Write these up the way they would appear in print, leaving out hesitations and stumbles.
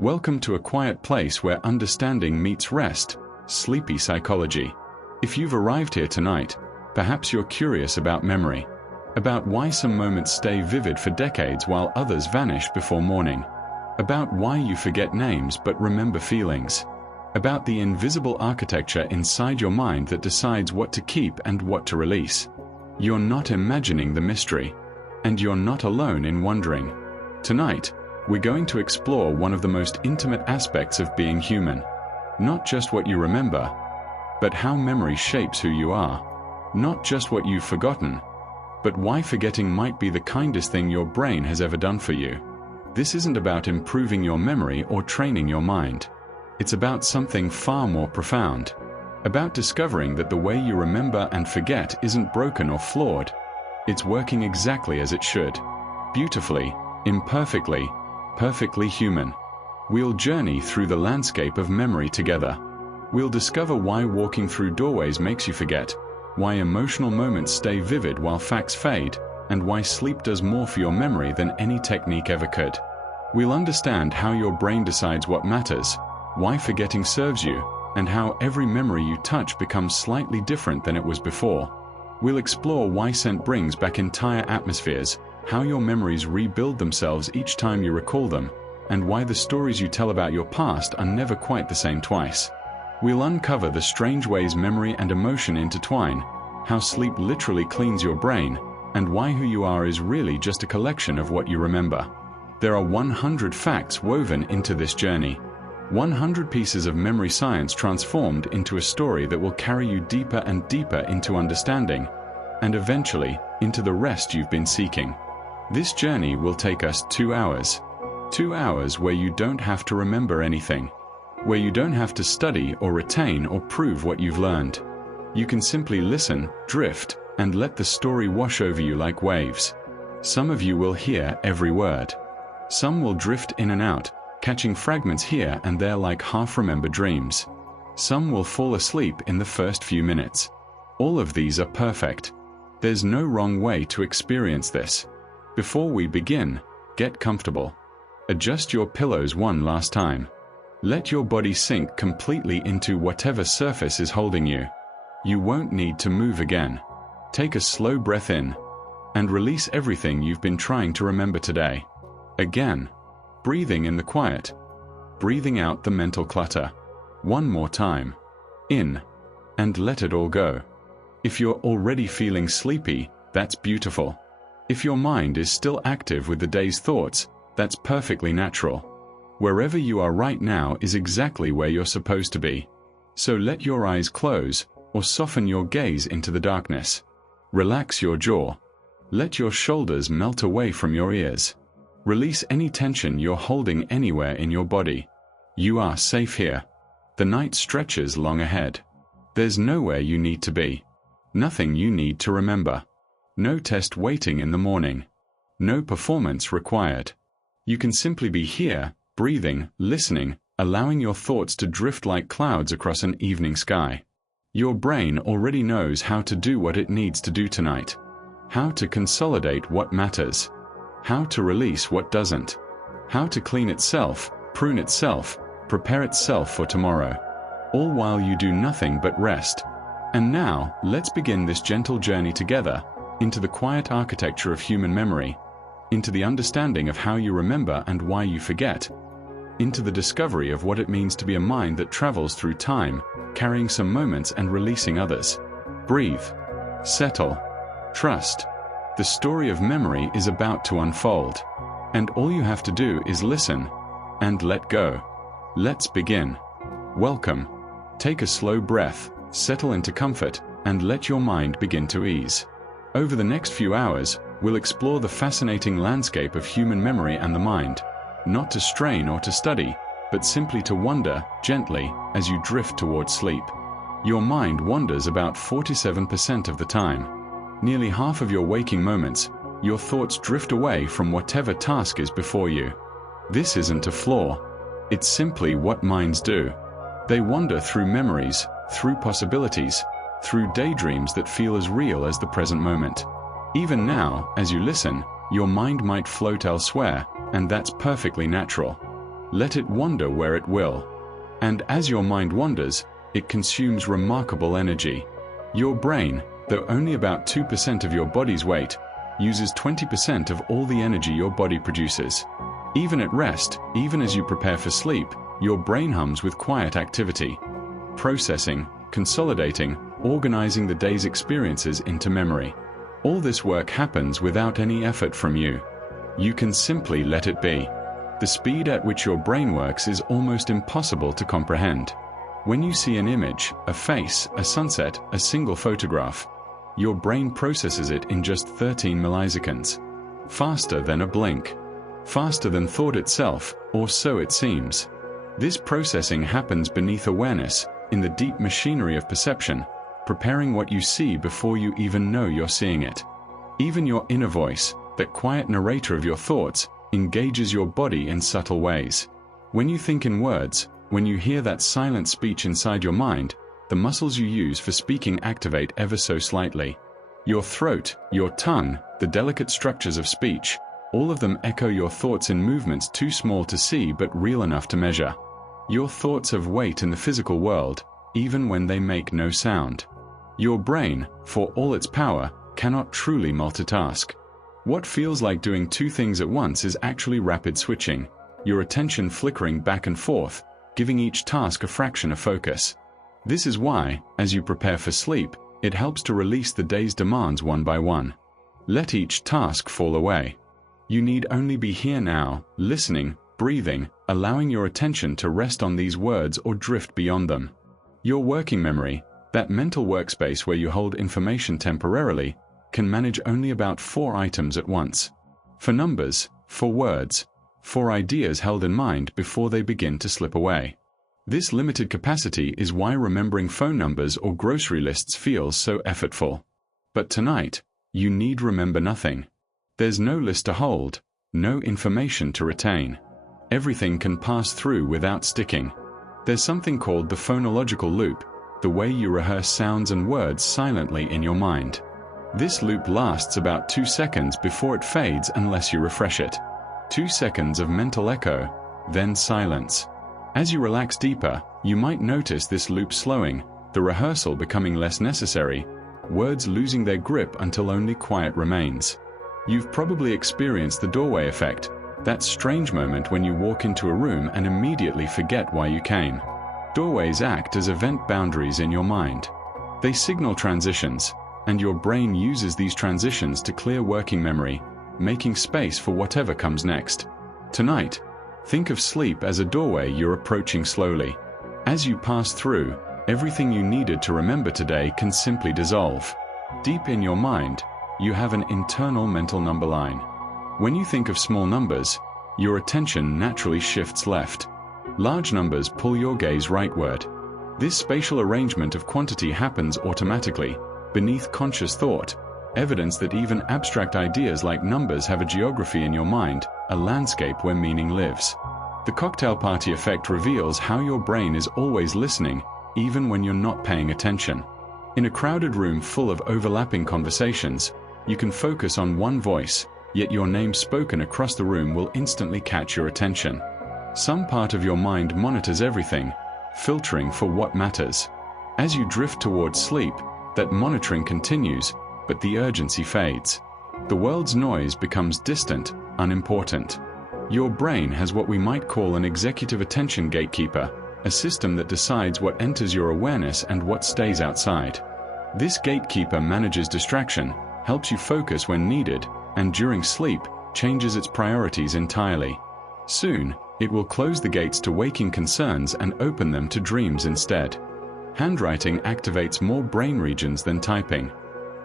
Welcome to a quiet place where understanding meets rest, sleepy psychology. If you've arrived here tonight, perhaps you're curious about memory, about why some moments stay vivid for decades while others vanish before morning, about why you forget names but remember feelings, about the invisible architecture inside your mind that decides what to keep and what to release. You're not imagining the mystery, and you're not alone in wondering. Tonight, we're going to explore one of the most intimate aspects of being human. Not just what you remember, but how memory shapes who you are. Not just what you've forgotten, but why forgetting might be the kindest thing your brain has ever done for you. This isn't about improving your memory or training your mind. It's about something far more profound. About discovering that the way you remember and forget isn't broken or flawed. It's working exactly as it should. Beautifully, imperfectly, perfectly human. We'll journey through the landscape of memory together. We'll discover why walking through doorways makes you forget, why emotional moments stay vivid while facts fade, and why sleep does more for your memory than any technique ever could. We'll understand how your brain decides what matters, why forgetting serves you, and how every memory you touch becomes slightly different than it was before. We'll explore why scent brings back entire atmospheres, how your memories rebuild themselves each time you recall them, and why the stories you tell about your past are never quite the same twice. We'll uncover the strange ways memory and emotion intertwine, how sleep literally cleans your brain, and why who you are is really just a collection of what you remember. There are 100 facts woven into this journey. 100 pieces of memory science transformed into a story that will carry you deeper and deeper into understanding, and eventually, into the rest you've been seeking. This journey will take us 2 hours. 2 hours where you don't have to remember anything. Where you don't have to study or retain or prove what you've learned. You can simply listen, drift, and let the story wash over you like waves. Some of you will hear every word. Some will drift in and out, catching fragments here and there like half-remembered dreams. Some will fall asleep in the first few minutes. All of these are perfect. There's no wrong way to experience this. Before we begin, get comfortable. Adjust your pillows one last time. Let your body sink completely into whatever surface is holding you. You won't need to move again. Take a slow breath in, and release everything you've been trying to remember today. Again, breathing in the quiet, breathing out the mental clutter. One more time. In, and let it all go. If you're already feeling sleepy, that's beautiful. If your mind is still active with the day's thoughts, that's perfectly natural. Wherever you are right now is exactly where you're supposed to be. So let your eyes close, or soften your gaze into the darkness. Relax your jaw. Let your shoulders melt away from your ears. Release any tension you're holding anywhere in your body. You are safe here. The night stretches long ahead. There's nowhere you need to be. Nothing you need to remember. No test waiting in the morning. No performance required. You can simply be here, breathing, listening, allowing your thoughts to drift like clouds across an evening sky. Your brain already knows how to do what it needs to do tonight. How to consolidate what matters. How to release what doesn't. How to clean itself, prune itself, prepare itself for tomorrow. All while you do nothing but rest. And now, let's begin this gentle journey together, into the quiet architecture of human memory, into the understanding of how you remember and why you forget, into the discovery of what it means to be a mind that travels through time, carrying some moments and releasing others. Breathe. Settle. Trust. The story of memory is about to unfold, and all you have to do is listen and let go. Let's begin. Welcome. Take a slow breath, settle into comfort, and let your mind begin to ease. Over the next few hours, we'll explore the fascinating landscape of human memory and the mind, not to strain or to study, but simply to wander, gently, as you drift towards sleep. Your mind wanders about 47% of the time. Nearly half of your waking moments, your thoughts drift away from whatever task is before you. This isn't a flaw. It's simply what minds do. They wander through memories, through possibilities, through daydreams that feel as real as the present moment. Even now, as you listen, your mind might float elsewhere, and that's perfectly natural. Let it wander where it will. And as your mind wanders, it consumes remarkable energy. Your brain, though only about 2% of your body's weight, uses 20% of all the energy your body produces. Even at rest, even as you prepare for sleep, your brain hums with quiet activity, processing, consolidating, organizing the day's experiences into memory. All this work happens without any effort from you. You can simply let it be. The speed at which your brain works is almost impossible to comprehend. When you see an image, a face, a sunset, a single photograph, your brain processes it in just 13 milliseconds. Faster than a blink. Faster than thought itself, or so it seems. This processing happens beneath awareness, in the deep machinery of perception, preparing what you see before you even know you're seeing it. Even your inner voice, that quiet narrator of your thoughts, engages your body in subtle ways. When you think in words, when you hear that silent speech inside your mind, the muscles you use for speaking activate ever so slightly. Your throat, your tongue, the delicate structures of speech, all of them echo your thoughts in movements too small to see but real enough to measure. Your thoughts have weight in the physical world, even when they make no sound. Your brain, for all its power, cannot truly multitask. What feels like doing two things at once is actually rapid switching, your attention flickering back and forth, giving each task a fraction of focus. This is why, as you prepare for sleep, it helps to release the day's demands one by one. Let each task fall away. You need only be here now, listening, breathing, allowing your attention to rest on these words or drift beyond them. Your working memory, that mental workspace where you hold information temporarily, can manage only about 4 items at once. For numbers, for words, for ideas held in mind before they begin to slip away. This limited capacity is why remembering phone numbers or grocery lists feels so effortful. But tonight, you need remember nothing. There's no list to hold, no information to retain. Everything can pass through without sticking. There's something called the phonological loop, the way you rehearse sounds and words silently in your mind. This loop lasts about 2 seconds before it fades unless you refresh it. 2 seconds of mental echo, then silence. As you relax deeper, you might notice this loop slowing, the rehearsal becoming less necessary, words losing their grip until only quiet remains. You've probably experienced the doorway effect, that strange moment when you walk into a room and immediately forget why you came. Doorways act as event boundaries in your mind. They signal transitions, and your brain uses these transitions to clear working memory, making space for whatever comes next. Tonight, think of sleep as a doorway you're approaching slowly. As you pass through, everything you needed to remember today can simply dissolve. Deep in your mind, you have an internal mental number line. When you think of small numbers, your attention naturally shifts left. Large numbers pull your gaze rightward. This spatial arrangement of quantity happens automatically, beneath conscious thought, evidence that even abstract ideas like numbers have a geography in your mind, a landscape where meaning lives. The cocktail party effect reveals how your brain is always listening, even when you're not paying attention. In a crowded room full of overlapping conversations, you can focus on one voice, yet your name spoken across the room will instantly catch your attention. Some part of your mind monitors everything, filtering for what matters. As you drift towards sleep, that monitoring continues, but the urgency fades. The world's noise becomes distant, unimportant. Your brain has what we might call an executive attention gatekeeper, a system that decides what enters your awareness and what stays outside. This gatekeeper manages distraction, helps you focus when needed, and during sleep, changes its priorities entirely. Soon, it will close the gates to waking concerns and open them to dreams instead. Handwriting activates more brain regions than typing.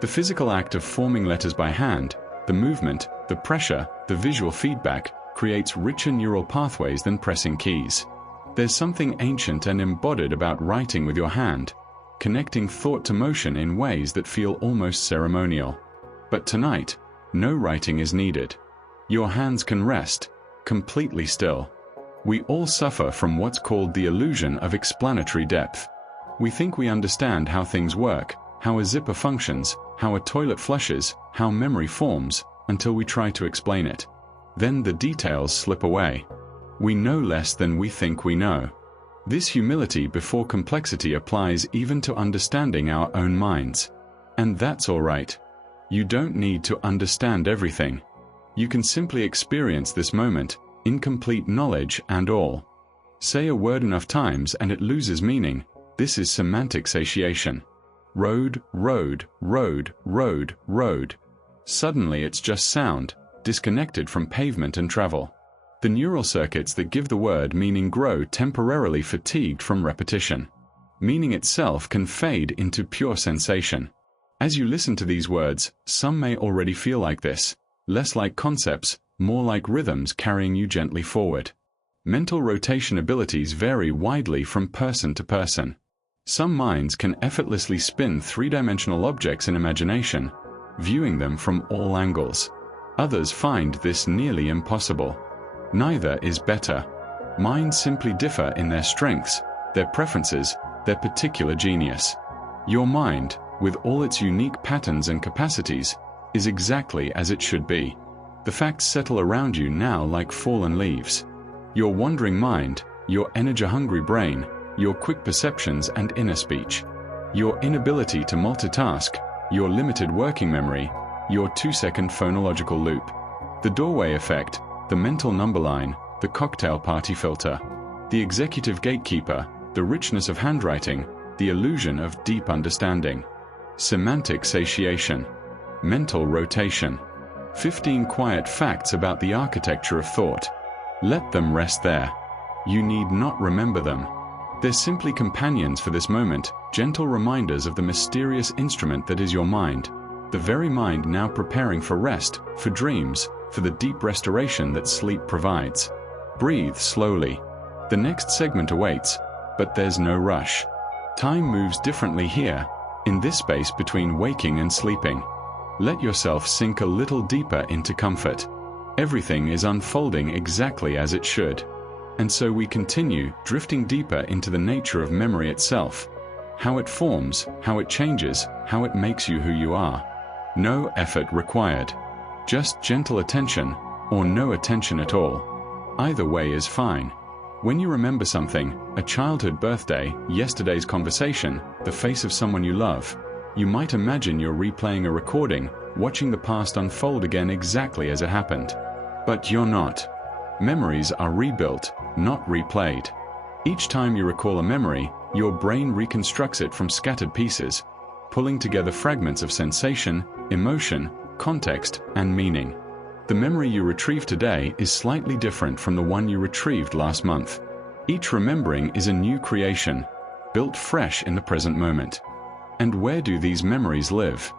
The physical act of forming letters by hand, the movement, the pressure, the visual feedback, creates richer neural pathways than pressing keys. There's something ancient and embodied about writing with your hand, connecting thought to motion in ways that feel almost ceremonial. But tonight, no writing is needed. Your hands can rest, completely still. We all suffer from what's called the illusion of explanatory depth. We think we understand how things work, how a zipper functions, how a toilet flushes, how memory forms, until we try to explain it. Then the details slip away. We know less than we think we know. This humility before complexity applies even to understanding our own minds. And that's all right. You don't need to understand everything. You can simply experience this moment, incomplete knowledge and all. Say a word enough times and it loses meaning. This is semantic satiation. Road, road, road, road, road. Suddenly it's just sound, disconnected from pavement and travel. The neural circuits that give the word meaning grow temporarily fatigued from repetition. Meaning itself can fade into pure sensation. As you listen to these words, some may already feel like this, less like concepts, more like rhythms carrying you gently forward. Mental rotation abilities vary widely from person to person. Some minds can effortlessly spin three-dimensional objects in imagination, viewing them from all angles. Others find this nearly impossible. Neither is better. Minds simply differ in their strengths, their preferences, their particular genius. Your mind, with all its unique patterns and capacities, is exactly as it should be. The facts settle around you now like fallen leaves. Your wandering mind, your energy-hungry brain, your quick perceptions and inner speech, your inability to multitask, your limited working memory, your 2-second phonological loop, the doorway effect, the mental number line, the cocktail party filter, the executive gatekeeper, the richness of handwriting, the illusion of deep understanding. Semantic satiation. Mental rotation. 15 quiet facts about the architecture of thought. Let them rest there. You need not remember them. They're simply companions for this moment, gentle reminders of the mysterious instrument that is your mind, the very mind now preparing for rest, for dreams, for the deep restoration that sleep provides. Breathe slowly. The next segment awaits, but there's no rush. Time moves differently here, in this space between waking and sleeping. Let yourself sink a little deeper into comfort. Everything is unfolding exactly as it should. And so we continue, drifting deeper into the nature of memory itself. How it forms, how it changes, how it makes you who you are. No effort required. Just gentle attention, or no attention at all. Either way is fine. When you remember something, a childhood birthday, yesterday's conversation, the face of someone you love, you might imagine you're replaying a recording, watching the past unfold again exactly as it happened. But you're not. Memories are rebuilt, not replayed. Each time you recall a memory, your brain reconstructs it from scattered pieces, pulling together fragments of sensation, emotion, context, and meaning. The memory you retrieve today is slightly different from the one you retrieved last month. Each remembering is a new creation, built fresh in the present moment. And where do these memories live?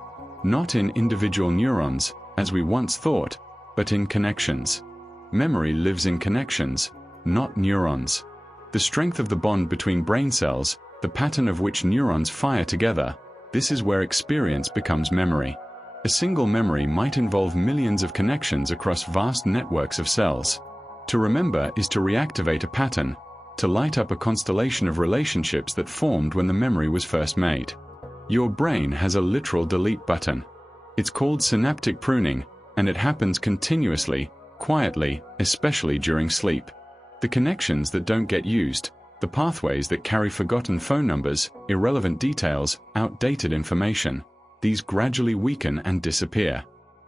Not in individual neurons, as we once thought, but in connections. Memory lives in connections, not neurons. The strength of the bond between brain cells, the pattern of which neurons fire together, this is where experience becomes memory. A single memory might involve millions of connections across vast networks of cells. To remember is to reactivate a pattern, to light up a constellation of relationships that formed when the memory was first made. Your brain has a literal delete button. It's called synaptic pruning, and it happens continuously, quietly, especially during sleep. The connections that don't get used, the pathways that carry forgotten phone numbers, irrelevant details, outdated information, these gradually weaken and disappear.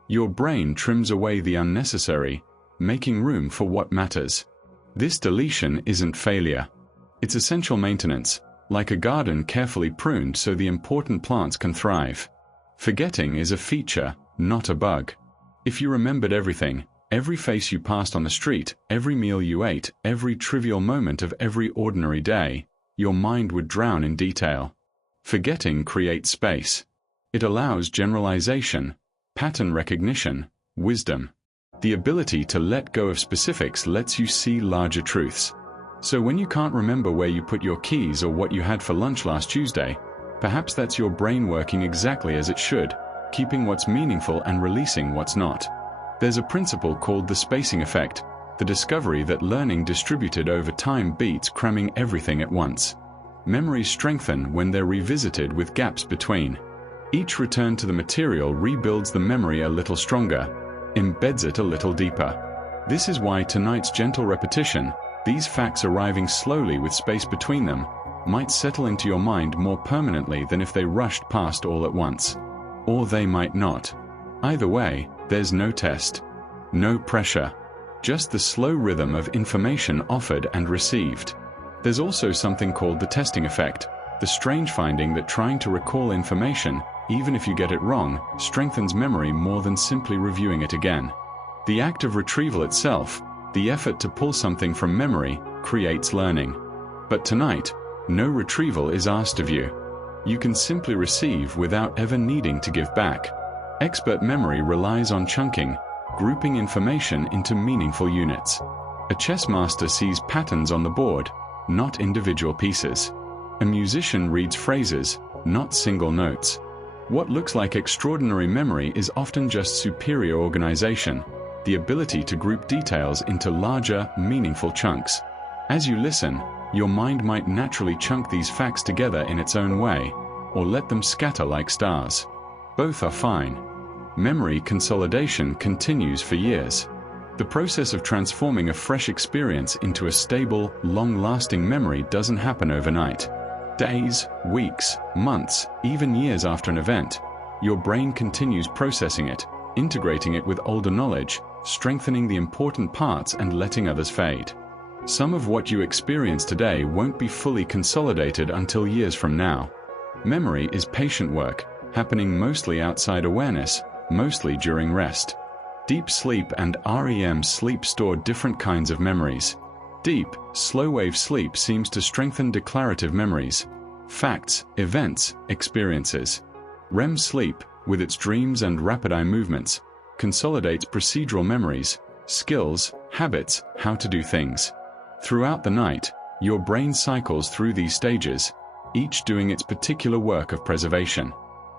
Your brain trims away the unnecessary, making room for what matters. This deletion isn't failure. It's essential maintenance, like a garden carefully pruned so the important plants can thrive. Forgetting is a feature, not a bug. If you remembered everything, every face you passed on the street, every meal you ate, every trivial moment of every ordinary day, your mind would drown in detail. Forgetting creates space. It allows generalization, pattern recognition, wisdom. The ability to let go of specifics lets you see larger truths. So when you can't remember where you put your keys or what you had for lunch last Tuesday, perhaps that's your brain working exactly as it should, keeping what's meaningful and releasing what's not. There's a principle called the spacing effect, the discovery that learning distributed over time beats cramming everything at once. Memories strengthen when they're revisited with gaps between. Each return to the material rebuilds the memory a little stronger, embeds it a little deeper. This is why tonight's gentle repetition, these facts arriving slowly with space between them, might settle into your mind more permanently than if they rushed past all at once. Or they might not. Either way, there's no test. No pressure. Just the slow rhythm of information offered and received. There's also something called the testing effect, the strange finding that trying to recall information, even if you get it wrong, strengthens memory more than simply reviewing it again. The act of retrieval itself, the effort to pull something from memory, creates learning. But tonight, no retrieval is asked of you. You can simply receive without ever needing to give back. Expert memory relies on chunking, grouping information into meaningful units. A chess master sees patterns on the board, not individual pieces. A musician reads phrases, not single notes. What looks like extraordinary memory is often just superior organization, the ability to group details into larger, meaningful chunks. As you listen, your mind might naturally chunk these facts together in its own way, or let them scatter like stars. Both are fine. Memory consolidation continues for years. The process of transforming a fresh experience into a stable, long-lasting memory doesn't happen overnight. Days, weeks, months, even years after an event, your brain continues processing it, integrating it with older knowledge, strengthening the important parts and letting others fade. Some of what you experience today won't be fully consolidated until years from now. Memory is patient work, happening mostly outside awareness, mostly during rest. Deep sleep and REM sleep store different kinds of memories. Deep, slow-wave sleep seems to strengthen declarative memories, facts, events, experiences. REM sleep, with its dreams and rapid eye movements, consolidates procedural memories, skills, habits, how to do things. Throughout the night, your brain cycles through these stages, each doing its particular work of preservation.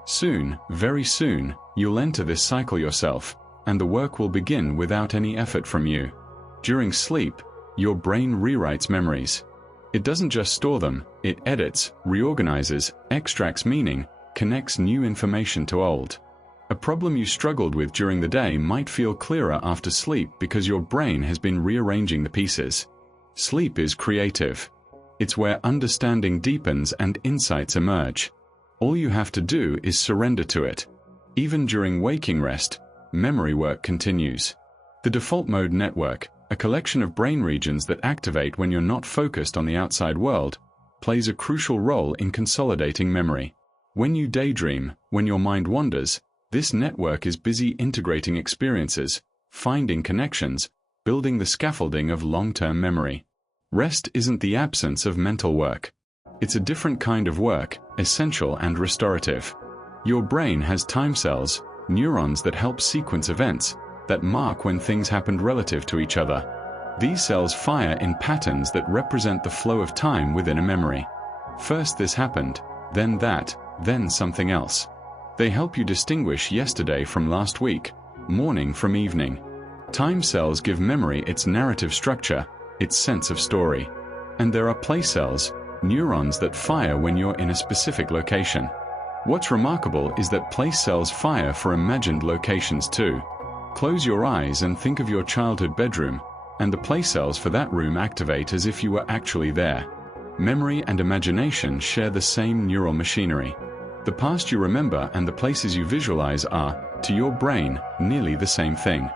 Soon, very soon, you'll enter this cycle yourself, and the work will begin without any effort from you. During sleep, your brain rewrites memories. It doesn't just store them, it edits, reorganizes, extracts meaning, connects new information to old. A problem you struggled with during the day might feel clearer after sleep because your brain has been rearranging the pieces. Sleep is creative. It's where understanding deepens and insights emerge. All you have to do is surrender to it. Even during waking rest, memory work continues. The default mode network, a collection of brain regions that activate when you're not focused on the outside world, plays a crucial role in consolidating memory. When you daydream, when your mind wanders, this network is busy integrating experiences, finding connections, building the scaffolding of long-term memory. Rest isn't the absence of mental work. It's a different kind of work, essential and restorative. Your brain has time cells, neurons that help sequence events, that mark when things happened relative to each other. These cells fire in patterns that represent the flow of time within a memory. First this happened, then that, then something else. They help you distinguish yesterday from last week, morning from evening. Time cells give memory its narrative structure, its sense of story. And there are place cells, neurons that fire when you're in a specific location. What's remarkable is that place cells fire for imagined locations too. Close your eyes and think of your childhood bedroom, and the place cells for that room activate as if you were actually there. Memory and imagination share the same neural machinery. The past you remember and the places you visualize are, to your brain, nearly the same thing.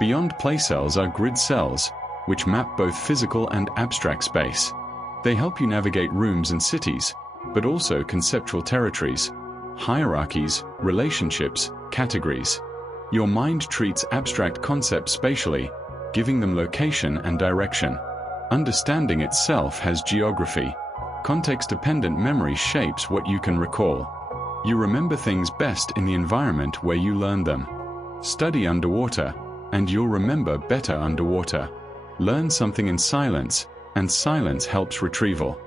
Beyond place cells are grid cells, which map both physical and abstract space. They help you navigate rooms and cities, but also conceptual territories, hierarchies, relationships, categories. Your mind treats abstract concepts spatially, giving them location and direction. Understanding itself has geography. Context-dependent memory shapes what you can recall. You remember things best in the environment where you learned them. Study underwater, and you'll remember better underwater. Learn something in silence, and silence helps retrieval.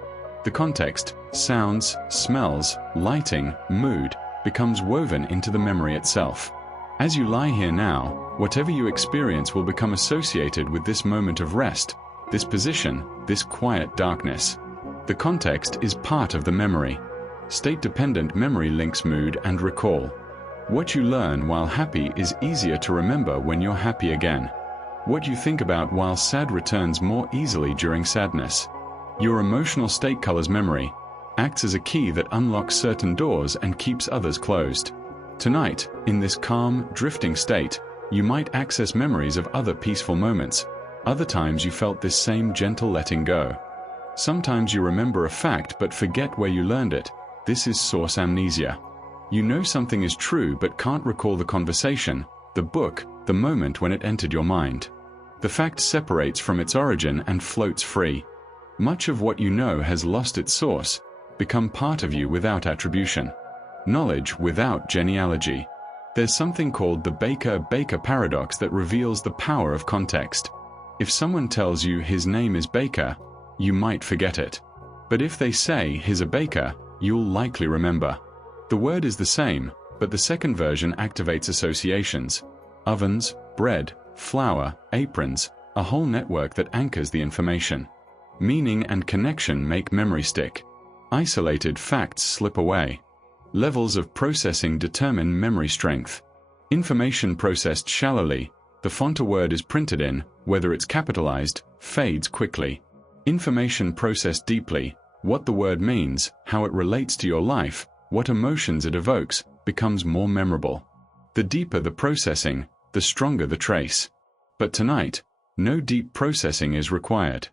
The context, sounds, smells, lighting, mood, becomes woven into the memory itself. As you lie here now, whatever you experience will become associated with this moment of rest, this position, this quiet darkness. The context is part of the memory. State-dependent memory links mood and recall. What you learn while happy is easier to remember when you're happy again. What you think about while sad returns more easily during sadness. Your emotional state colors memory, acts as a key that unlocks certain doors and keeps others closed. Tonight, in this calm, drifting state, you might access memories of other peaceful moments. Other times you felt this same gentle letting go. Sometimes you remember a fact but forget where you learned it. This is source amnesia. You know something is true but can't recall the conversation, the book, the moment when it entered your mind. The fact separates from its origin and floats free. Much of what you know has lost its source, become part of you without attribution. Knowledge without genealogy. There's something called the Baker paradox that reveals the power of context. If someone tells you his name is Baker, you might forget it. But if they say he's a baker, you'll likely remember. The word is the same, but the second version activates associations. Ovens, bread, flour, aprons, a whole network that anchors the information. Meaning and connection make memory stick. Isolated facts slip away. Levels of processing determine memory strength. Information processed shallowly, the font a word is printed in, whether it's capitalized, fades quickly. Information processed deeply, what the word means, how it relates to your life, what emotions it evokes, becomes more memorable. The deeper the processing, the stronger the trace. But tonight, no deep processing is required.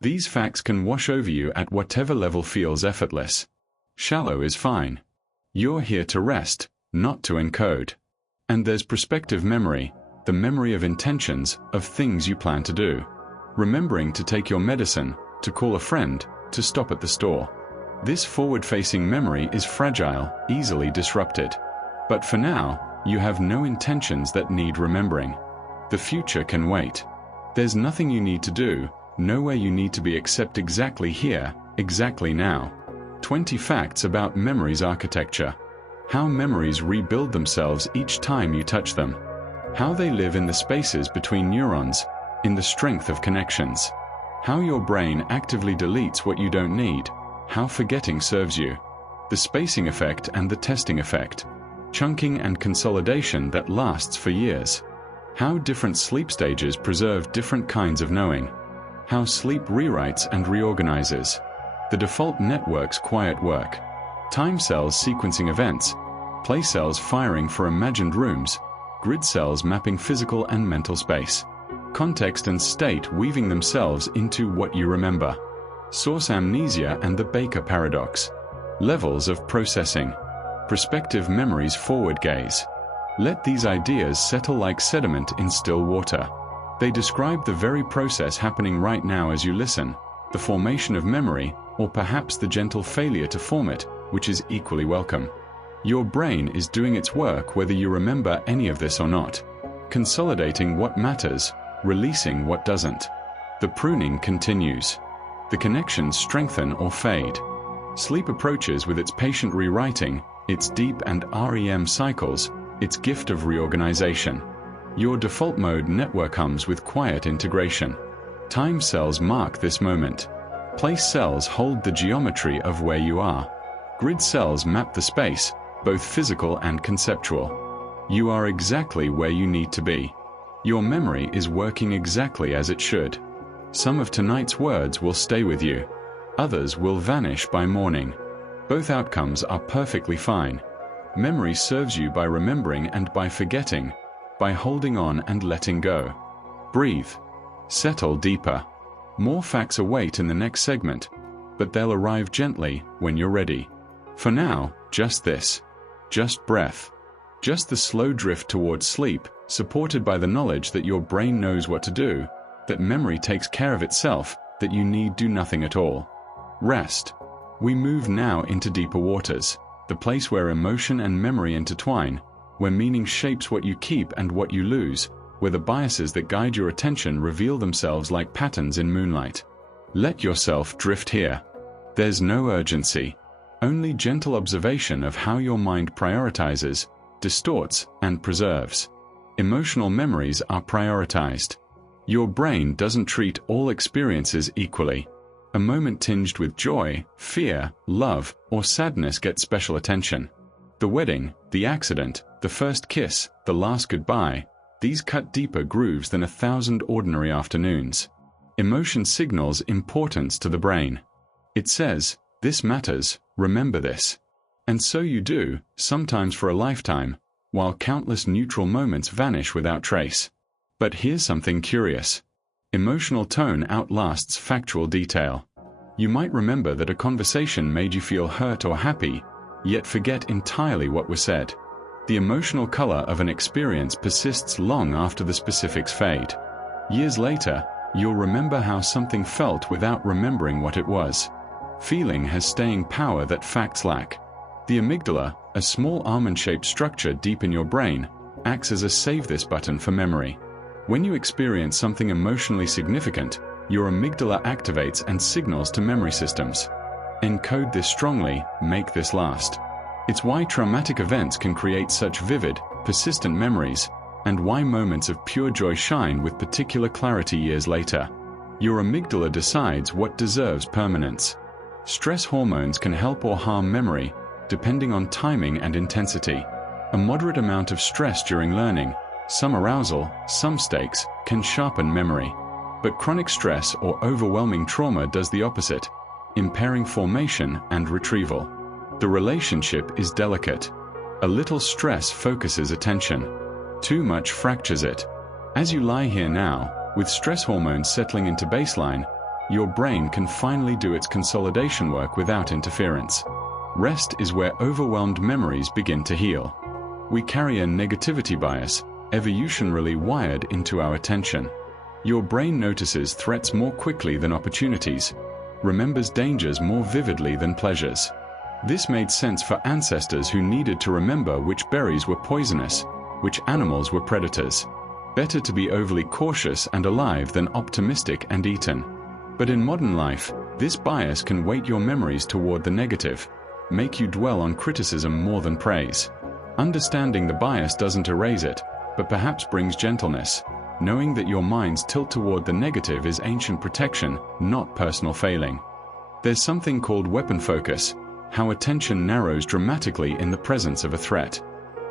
These facts can wash over you at whatever level feels effortless. Shallow is fine. You're here to rest, not to encode. And there's prospective memory, the memory of intentions, of things you plan to do. Remembering to take your medicine, to call a friend, to stop at the store. This forward-facing memory is fragile, easily disrupted. But for now, you have no intentions that need remembering. The future can wait. There's nothing you need to do, nowhere you need to be except exactly here, exactly now. 20 facts about memory's architecture. How memories rebuild themselves each time you touch them. How they live in the spaces between neurons, in the strength of connections. How your brain actively deletes what you don't need. How forgetting serves you. The spacing effect and the testing effect. Chunking and consolidation that lasts for years. How different sleep stages preserve different kinds of knowing. How sleep rewrites and reorganizes. The default network's quiet work. Time cells sequencing events. Play cells firing for imagined rooms. Grid cells mapping physical and mental space. Context and state weaving themselves into what you remember. Source amnesia and the Baker paradox. Levels of processing. Prospective memories forward gaze. Let these ideas settle like sediment in still water. They describe the very process happening right now as you listen, the formation of memory, or perhaps the gentle failure to form it, which is equally welcome. Your brain is doing its work whether you remember any of this or not. Consolidating what matters, releasing what doesn't. The pruning continues. The connections strengthen or fade. Sleep approaches with its patient rewriting, its deep and REM cycles, its gift of reorganization. Your default mode network comes with quiet integration. Time cells mark this moment. Place cells hold the geometry of where you are. Grid cells map the space, both physical and conceptual. You are exactly where you need to be. Your memory is working exactly as it should. Some of tonight's words will stay with you. Others will vanish by morning. Both outcomes are perfectly fine. Memory serves you by remembering and by forgetting, by holding on and letting go. Breathe. Settle deeper. More facts await in the next segment, but they'll arrive gently when you're ready. For now, just this. Just breath. Just the slow drift towards sleep, supported by the knowledge that your brain knows what to do, that memory takes care of itself, that you need do nothing at all. Rest. We move now into deeper waters, the place where emotion and memory intertwine, where meaning shapes what you keep and what you lose, where the biases that guide your attention reveal themselves like patterns in moonlight. Let yourself drift here. There's no urgency, only gentle observation of how your mind prioritizes, distorts, and preserves. Emotional memories are prioritized. Your brain doesn't treat all experiences equally. A moment tinged with joy, fear, love, or sadness gets special attention. The wedding, the accident, the first kiss, the last goodbye, These cut deeper grooves than 1,000 ordinary afternoons. Emotion signals importance to the brain. It says, "This matters, remember this." And so you do, sometimes for a lifetime, while countless neutral moments vanish without trace. But here's something curious. Emotional tone outlasts factual detail. You might remember that a conversation made you feel hurt or happy, yet forget entirely what was said. The emotional color of an experience persists long after the specifics fade. Years later, you'll remember how something felt without remembering what it was. Feeling has staying power that facts lack. The amygdala, a small almond-shaped structure deep in your brain, acts as a save this button for memory. When you experience something emotionally significant, your amygdala activates and signals to memory systems. Encode this strongly, make this last. It's why traumatic events can create such vivid, persistent memories, and why moments of pure joy shine with particular clarity years later. Your amygdala decides what deserves permanence. Stress hormones can help or harm memory, depending on timing and intensity. A moderate amount of stress during learning, some arousal, some stakes, can sharpen memory. But chronic stress or overwhelming trauma does the opposite, impairing formation and retrieval. The relationship is delicate. A little stress focuses attention. Too much fractures it. As you lie here now, with stress hormones settling into baseline, your brain can finally do its consolidation work without interference. Rest is where overwhelmed memories begin to heal. We carry a negativity bias, evolutionarily wired into our attention. Your brain notices threats more quickly than opportunities, remembers dangers more vividly than pleasures. This made sense for ancestors who needed to remember which berries were poisonous, which animals were predators. Better to be overly cautious and alive than optimistic and eaten. But in modern life, this bias can weight your memories toward the negative, make you dwell on criticism more than praise. Understanding the bias doesn't erase it, but perhaps brings gentleness. Knowing that your mind's tilt toward the negative is ancient protection, not personal failing. There's something called weapon focus, how attention narrows dramatically in the presence of a threat.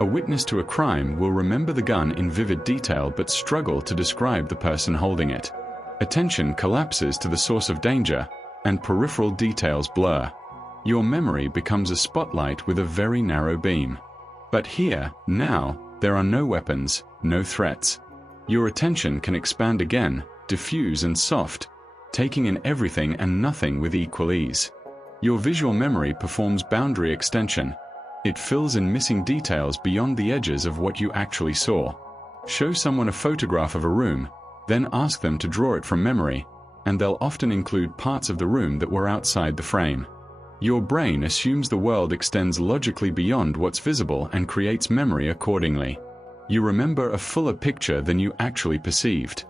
A witness to a crime will remember the gun in vivid detail but struggle to describe the person holding it. Attention collapses to the source of danger, and peripheral details blur. Your memory becomes a spotlight with a very narrow beam. But here, now, there are no weapons, no threats. Your attention can expand again, diffuse and soft, taking in everything and nothing with equal ease. Your visual memory performs boundary extension. It fills in missing details beyond the edges of what you actually saw. Show someone a photograph of a room, then ask them to draw it from memory, and they'll often include parts of the room that were outside the frame. Your brain assumes the world extends logically beyond what's visible and creates memory accordingly. You remember a fuller picture than you actually perceived.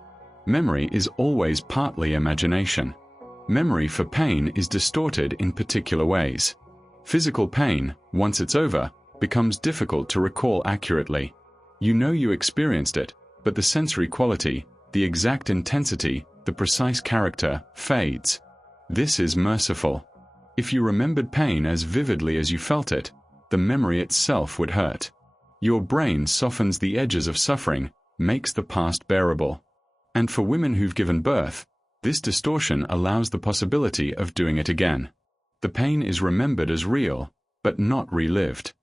Memory is always partly imagination. Memory for pain is distorted in particular ways. Physical pain, once it's over, becomes difficult to recall accurately. You know you experienced it, but the sensory quality, the exact intensity, the precise character, fades. This is merciful. If you remembered pain as vividly as you felt it, the memory itself would hurt. Your brain softens the edges of suffering, makes the past bearable. And for women who've given birth, this distortion allows the possibility of doing it again. The pain is remembered as real, but not relived.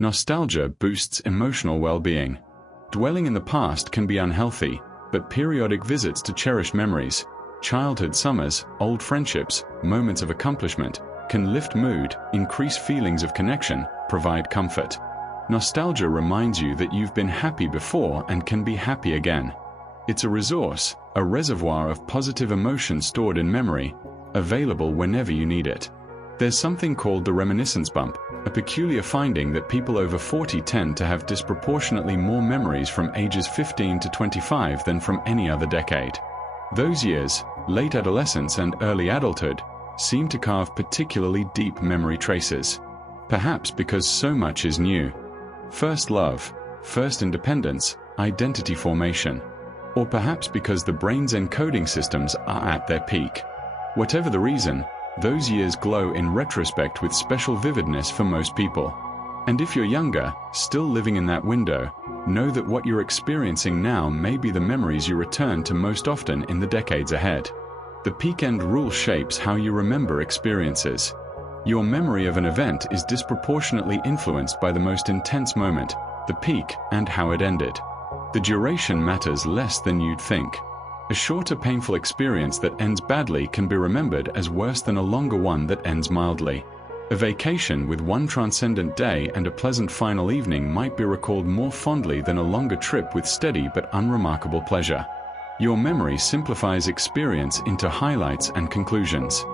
Nostalgia boosts emotional well-being. Dwelling in the past can be unhealthy, but periodic visits to cherished memories, childhood summers, old friendships, moments of accomplishment, can lift mood, increase feelings of connection, provide comfort. Nostalgia reminds you that you've been happy before and can be happy again. It's a resource, a reservoir of positive emotion stored in memory, available whenever you need it. There's something called the reminiscence bump, a peculiar finding that people over 40 tend to have disproportionately more memories from ages 15 to 25 than from any other decade. Those years, late adolescence and early adulthood, seem to carve particularly deep memory traces. Perhaps because so much is new. First love, first independence, identity formation. Or perhaps because the brain's encoding systems are at their peak. Whatever the reason, those years glow in retrospect with special vividness for most people. And if you're younger, still living in that window, know that what you're experiencing now may be the memories you return to most often in the decades ahead. The peak-end rule shapes how you remember experiences. Your memory of an event is disproportionately influenced by the most intense moment, the peak, and how it ended. The duration matters less than you'd think. A shorter painful experience that ends badly can be remembered as worse than a longer one that ends mildly. A vacation with one transcendent day and a pleasant final evening might be recalled more fondly than a longer trip with steady but unremarkable pleasure. Your memory simplifies experience into highlights and conclusions.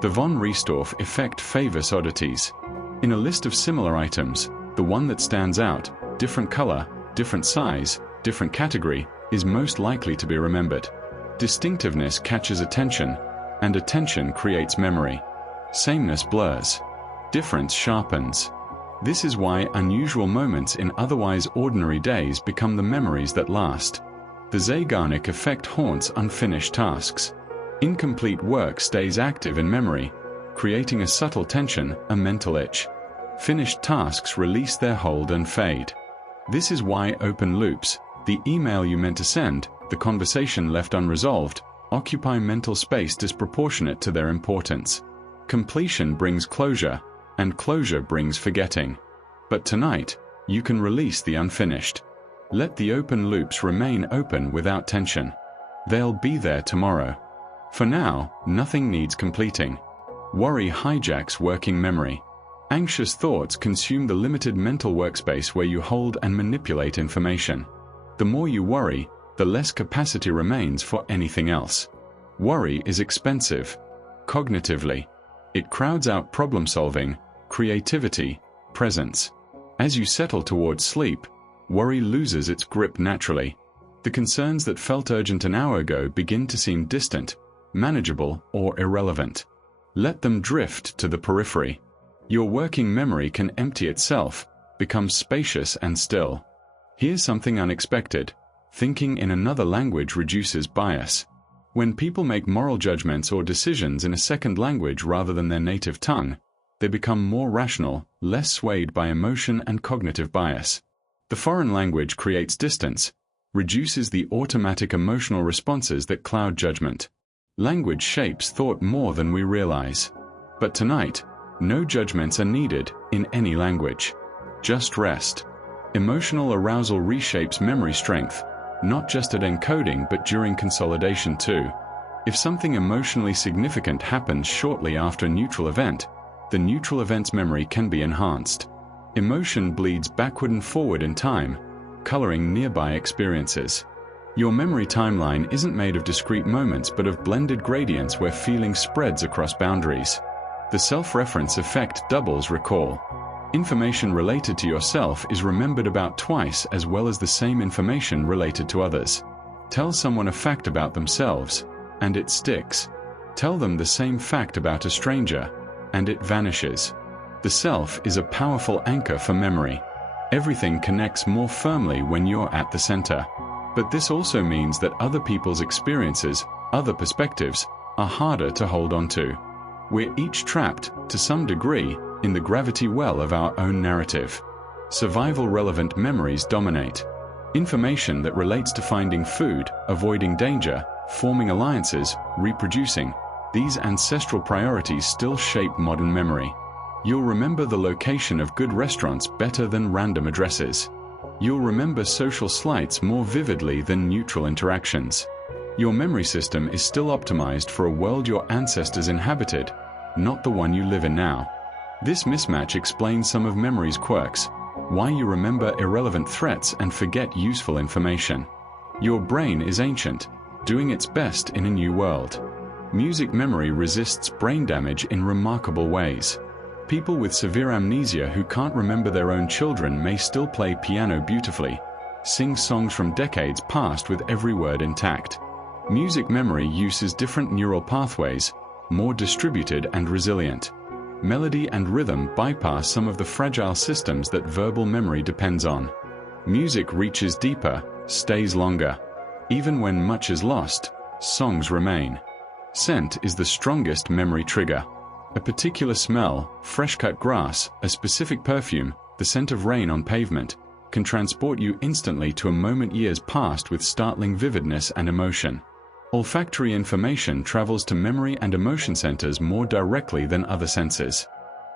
The von Riestorff effect favors oddities. In a list of similar items, the one that stands out, different color, different size, different category, is most likely to be remembered. Distinctiveness catches attention, and attention creates memory. Sameness blurs. Difference sharpens. This is why unusual moments in otherwise ordinary days become the memories that last. The Zeigarnik effect haunts unfinished tasks. Incomplete work stays active in memory, creating a subtle tension, a mental itch. Finished tasks release their hold and fade. This is why open loops, the email you meant to send, the conversation left unresolved, occupy mental space disproportionate to their importance. Completion brings closure, and closure brings forgetting. But tonight, you can release the unfinished. Let the open loops remain open without tension. They'll be there tomorrow. For now, nothing needs completing. Worry hijacks working memory. Anxious thoughts consume the limited mental workspace where you hold and manipulate information. The more you worry, the less capacity remains for anything else. Worry is expensive. Cognitively, it crowds out problem-solving, creativity, presence. As you settle towards sleep, worry loses its grip naturally. The concerns that felt urgent an hour ago begin to seem distant, manageable, or irrelevant. Let them drift to the periphery. Your working memory can empty itself, become spacious and still. Here's something unexpected. Thinking in another language reduces bias. When people make moral judgments or decisions in a second language rather than their native tongue, they become more rational, less swayed by emotion and cognitive bias. The foreign language creates distance, reduces the automatic emotional responses that cloud judgment. Language shapes thought more than we realize. But tonight, no judgments are needed in any language. Just rest. Emotional arousal reshapes memory strength, not just at encoding but during consolidation too. If something emotionally significant happens shortly after a neutral event, the neutral event's memory can be enhanced. Emotion bleeds backward and forward in time, coloring nearby experiences. Your memory timeline isn't made of discrete moments but of blended gradients where feeling spreads across boundaries. The self-reference effect doubles recall. Information related to yourself is remembered about twice as well as the same information related to others. Tell someone a fact about themselves, and it sticks. Tell them the same fact about a stranger, and it vanishes. The self is a powerful anchor for memory. Everything connects more firmly when you're at the center. But this also means that other people's experiences, other perspectives, are harder to hold on to. We're each trapped, to some degree, in the gravity well of our own narrative. Survival-relevant memories dominate. Information that relates to finding food, avoiding danger, forming alliances, reproducing, these ancestral priorities still shape modern memory. You'll remember the location of good restaurants better than random addresses. You'll remember social slights more vividly than neutral interactions. Your memory system is still optimized for a world your ancestors inhabited, not the one you live in now. This mismatch explains some of memory's quirks, why you remember irrelevant threats and forget useful information. Your brain is ancient, doing its best in a new world. Music memory resists brain damage in remarkable ways. People with severe amnesia who can't remember their own children may still play piano beautifully, sing songs from decades past with every word intact. Music memory uses different neural pathways, more distributed and resilient. Melody and rhythm bypass some of the fragile systems that verbal memory depends on. Music reaches deeper, stays longer. Even when much is lost, songs remain. Scent is the strongest memory trigger. A particular smell, fresh-cut grass, a specific perfume, the scent of rain on pavement, can transport you instantly to a moment years past with startling vividness and emotion. Olfactory information travels to memory and emotion centers more directly than other senses.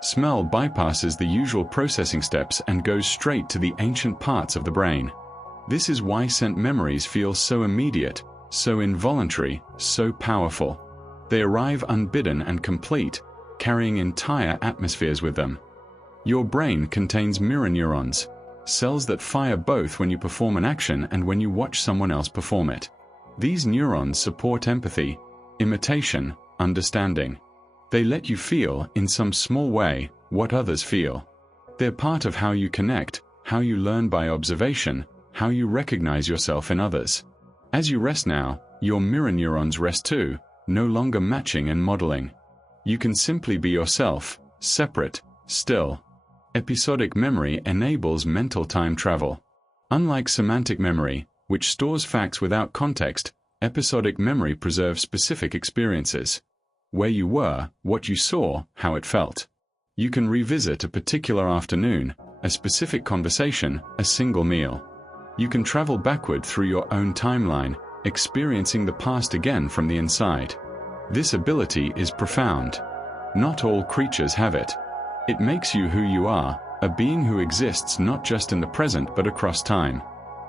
Smell bypasses the usual processing steps and goes straight to the ancient parts of the brain. This is why scent memories feel so immediate, so involuntary, so powerful. They arrive unbidden and complete, carrying entire atmospheres with them. Your brain contains mirror neurons, cells that fire both when you perform an action and when you watch someone else perform it. These neurons support empathy, imitation, understanding. They let you feel, in some small way, what others feel. They're part of how you connect, how you learn by observation, how you recognize yourself in others. As you rest now, your mirror neurons rest too, no longer matching and modeling. You can simply be yourself, separate, still. Episodic memory enables mental time travel. Unlike semantic memory, which stores facts without context, episodic memory preserves specific experiences. Where you were, what you saw, how it felt. You can revisit a particular afternoon, a specific conversation, a single meal. You can travel backward through your own timeline, experiencing the past again from the inside. This ability is profound. Not all creatures have it. It makes you who you are, a being who exists not just in the present but across time.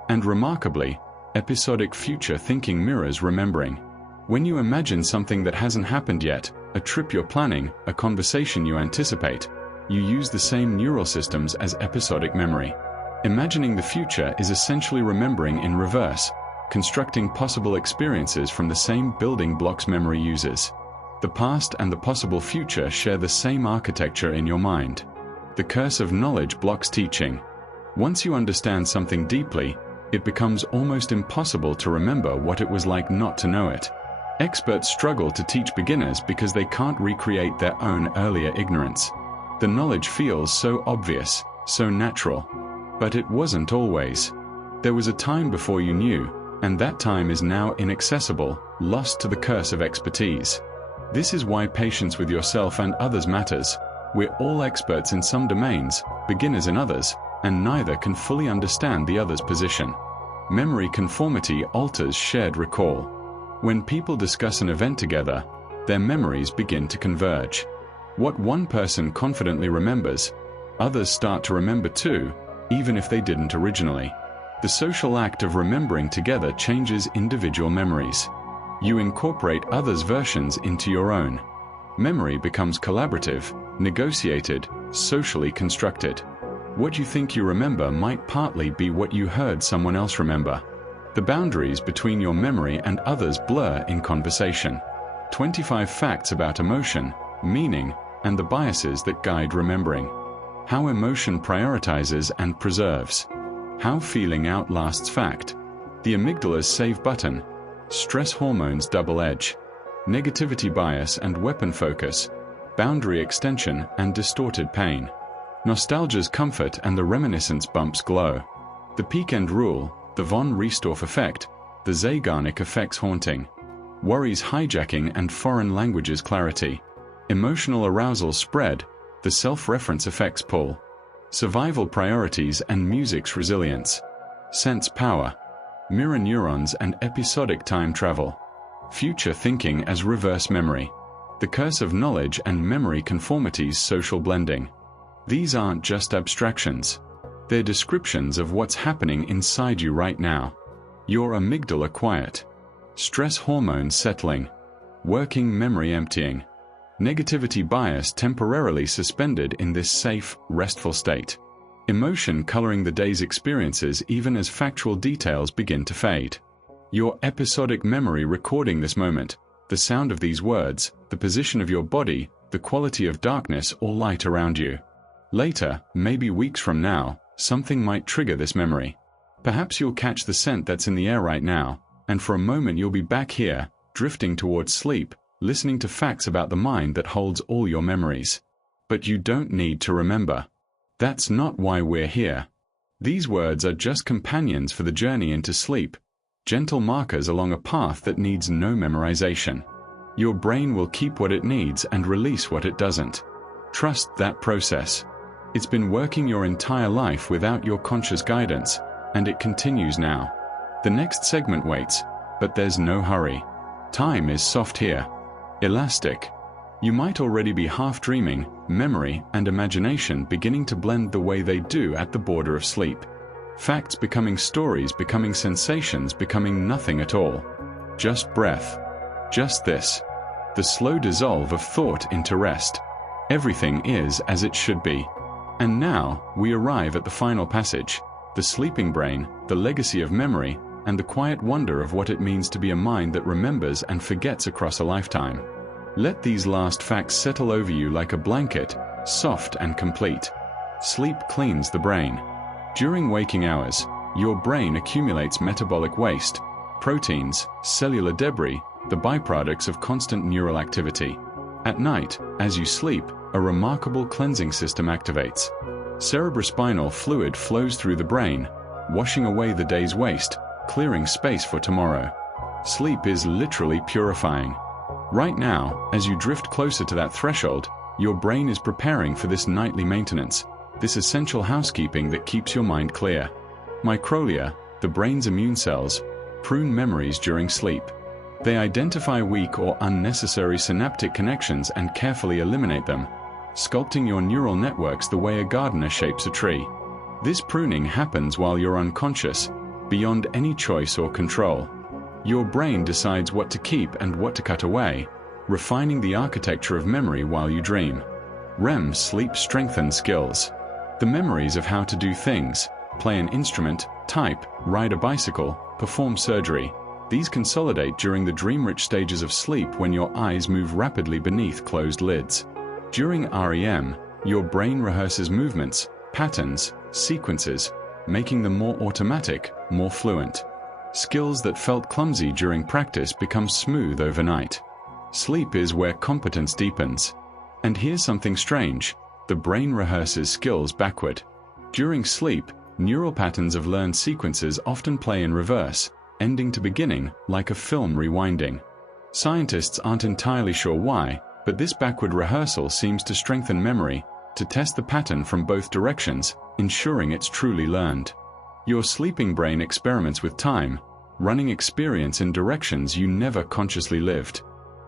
And remarkably, episodic future thinking mirrors remembering. When you imagine something that hasn't happened yet, a trip you're planning, a conversation you anticipate, you use the same neural systems as episodic memory. Imagining the future is essentially remembering in reverse, constructing possible experiences from the same building blocks memory uses. The past and the possible future share the same architecture in your mind. The curse of knowledge blocks teaching. Once you understand something deeply, it becomes almost impossible to remember what it was like not to know it. Experts struggle to teach beginners because they can't recreate their own earlier ignorance. The knowledge feels so obvious, so natural. But it wasn't always. There was a time before you knew, and that time is now inaccessible, lost to the curse of expertise. This is why patience with yourself and others matters. We're all experts in some domains, beginners in others, and neither can fully understand the other's position. Memory conformity alters shared recall. When people discuss an event together, their memories begin to converge. What one person confidently remembers, others start to remember too, even if they didn't originally. The social act of remembering together changes individual memories. You incorporate others' versions into your own. Memory becomes collaborative, negotiated, socially constructed. What you think you remember might partly be what you heard someone else remember. The boundaries between your memory and others blur in conversation. 25 facts about emotion, meaning, and the biases that guide remembering. How emotion prioritizes and preserves. How feeling outlasts fact. The amygdala's save button. Stress hormones double edge. Negativity bias and weapon focus. Boundary extension and distorted pain. Nostalgia's comfort and the reminiscence bumps glow. The peak-end rule, the von Riestorff effect, the Zeigarnik effect's haunting. Worries hijacking and foreign languages clarity. Emotional arousal spread, the self-reference effects pull. Survival priorities and music's resilience. Sense power. Mirror neurons and episodic time travel. Future thinking as reverse memory. The curse of knowledge and memory conformity's social blending. These aren't just abstractions. They're descriptions of what's happening inside you right now. Your amygdala quiet. Stress hormones settling. Working memory emptying. Negativity bias temporarily suspended in this safe, restful state. Emotion coloring the day's experiences even as factual details begin to fade. Your episodic memory recording this moment, the sound of these words, the position of your body, the quality of darkness or light around you. Later, maybe weeks from now, something might trigger this memory. Perhaps you'll catch the scent that's in the air right now, and for a moment you'll be back here, drifting towards sleep, listening to facts about the mind that holds all your memories. But you don't need to remember. That's not why we're here. These words are just companions for the journey into sleep, gentle markers along a path that needs no memorization. Your brain will keep what it needs and release what it doesn't. Trust that process. It's been working your entire life without your conscious guidance, and it continues now. The next segment waits, but there's no hurry. Time is soft here. Elastic. You might already be half dreaming, memory and imagination beginning to blend the way they do at the border of sleep. Facts becoming stories, becoming sensations, becoming nothing at all. Just breath. Just this. The slow dissolve of thought into rest. Everything is as it should be. And now, we arrive at the final passage, the sleeping brain, the legacy of memory, and the quiet wonder of what it means to be a mind that remembers and forgets across a lifetime. Let these last facts settle over you like a blanket, soft and complete. Sleep cleans the brain. During waking hours, your brain accumulates metabolic waste, proteins, cellular debris, the byproducts of constant neural activity. At night, as you sleep, a remarkable cleansing system activates. Cerebrospinal fluid flows through the brain, washing away the day's waste, clearing space for tomorrow. Sleep is literally purifying. Right now, as you drift closer to that threshold, your brain is preparing for this nightly maintenance, this essential housekeeping that keeps your mind clear. Microglia, the brain's immune cells, prune memories during sleep. They identify weak or unnecessary synaptic connections and carefully eliminate them, sculpting your neural networks the way a gardener shapes a tree. This pruning happens while you're unconscious, beyond any choice or control. Your brain decides what to keep and what to cut away, refining the architecture of memory while you dream. REM sleep strengthens skills. The memories of how to do things, play an instrument, type, ride a bicycle, perform surgery. These consolidate during the dream-rich stages of sleep when your eyes move rapidly beneath closed lids. During REM, your brain rehearses movements, patterns, sequences, making them more automatic, more fluent. Skills that felt clumsy during practice become smooth overnight. Sleep is where competence deepens. And here's something strange. The brain rehearses skills backward. During sleep, neural patterns of learned sequences often play in reverse, ending to beginning, like a film rewinding. Scientists aren't entirely sure why, but this backward rehearsal seems to strengthen memory, to test the pattern from both directions, ensuring it's truly learned. Your sleeping brain experiments with time, running experience in directions you never consciously lived.